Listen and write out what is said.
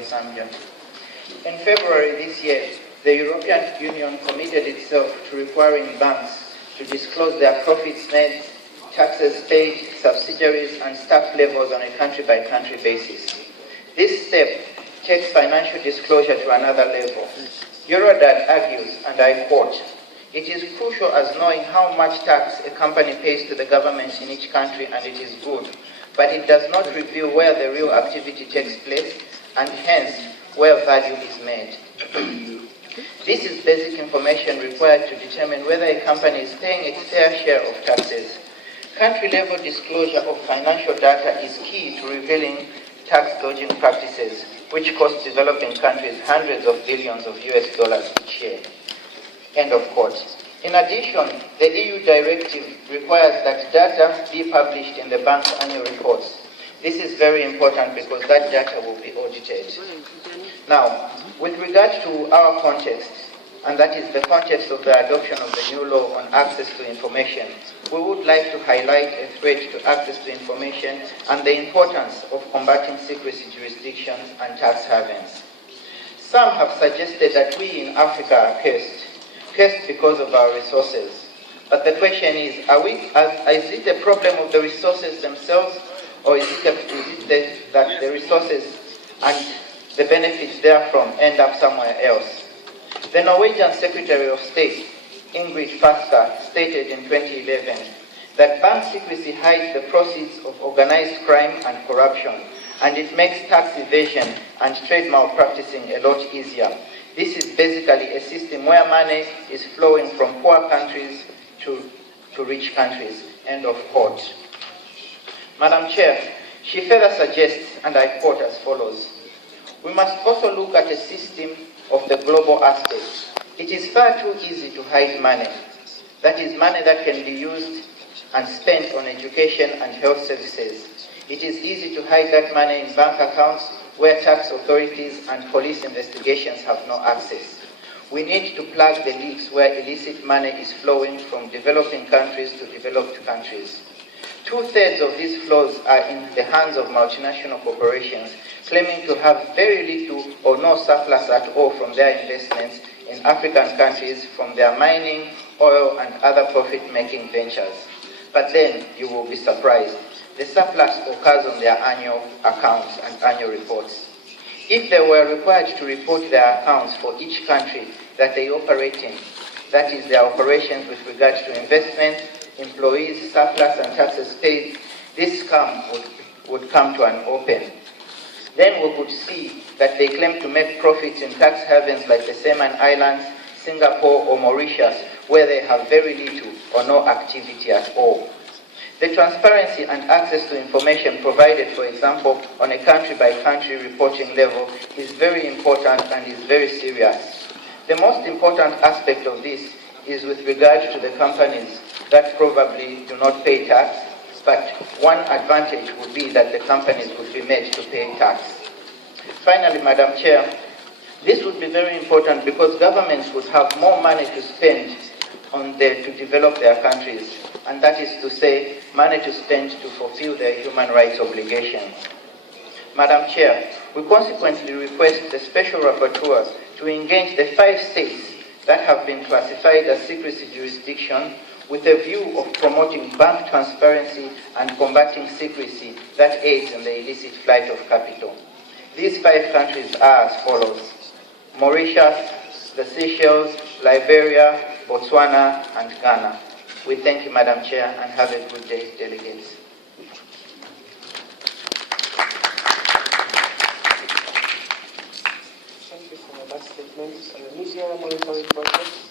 of Zambia. In February this year, the European Union committed itself to requiring banks to disclose their profits made, taxes paid, subsidiaries and staff levels on a country-by-country basis. This step takes financial disclosure to another level. Eurodad argues, and I quote, "It is crucial as knowing how much tax a company pays to the government in each country, and it is good, but it does not reveal where the real activity takes place and hence where value is made." This is basic information required to determine whether a company is paying its fair share of taxes. Country-level disclosure of financial data is key to revealing tax dodging practices, which cost developing countries hundreds of billions of US dollars each year. End of quote. In addition, the EU directive requires that data be published in the bank's annual reports. This is very important because that data will be audited. Now, with regard to our context, and that is the context of the adoption of the new law on access to information, we would like to highlight a threat to access to information and the importance of combating secrecy jurisdictions and tax havens. Some have suggested that we in Africa are cursed because of our resources. But the question is it a problem of the resources themselves, or is it that the resources and the benefits therefrom end up somewhere else? The Norwegian Secretary of State, Ingrid Faska, stated in 2011 that bank secrecy hides the proceeds of organized crime and corruption, and it makes tax evasion and trade malpracticing a lot easier. This is basically a system where money is flowing from poor countries to rich countries. End of quote. Madam Chair, she further suggests, and I quote as follows, "We must also look at a system of the global aspect. It is far too easy to hide money. That is money that can be used and spent on education and health services. It is easy to hide that money in bank accounts where tax authorities and police investigations have no access. We need to plug the leaks where illicit money is flowing from developing countries to developed countries. 2/3 of these flows are in the hands of multinational corporations claiming to have very little or no surplus at all from their investments in African countries from their mining, oil, and other profit-making ventures. But then you will be surprised. The surplus occurs on their annual accounts and annual reports. If they were required to report their accounts for each country that they operate in, that is their operations with regard to investment, employees, surplus, and taxes paid, this scam would come to an open. Then we could see that they claim to make profits in tax havens like the Cayman Islands, Singapore, or Mauritius, where they have very little or no activity at all. The transparency and access to information provided, for example, on a country-by-country reporting level is very important and is very serious. The most important aspect of this is with regard to the companies that probably do not pay tax, but one advantage would be that the companies would be made to pay tax. Finally, Madam Chair, this would be very important because governments would have more money to spend to develop their countries, and that is to say, money to spend to fulfill their human rights obligations. Madam Chair, we consequently request the Special Rapporteur to engage the 5 states that have been classified as secrecy jurisdiction with a view of promoting bank transparency and combating secrecy that aids in the illicit flight of capital. These 5 countries are as follows: Mauritius, the Seychelles, Liberia, Botswana, and Ghana. We thank you, Madam Chair, and have a good day, delegates. Thank you for that statement. Media monitoring process.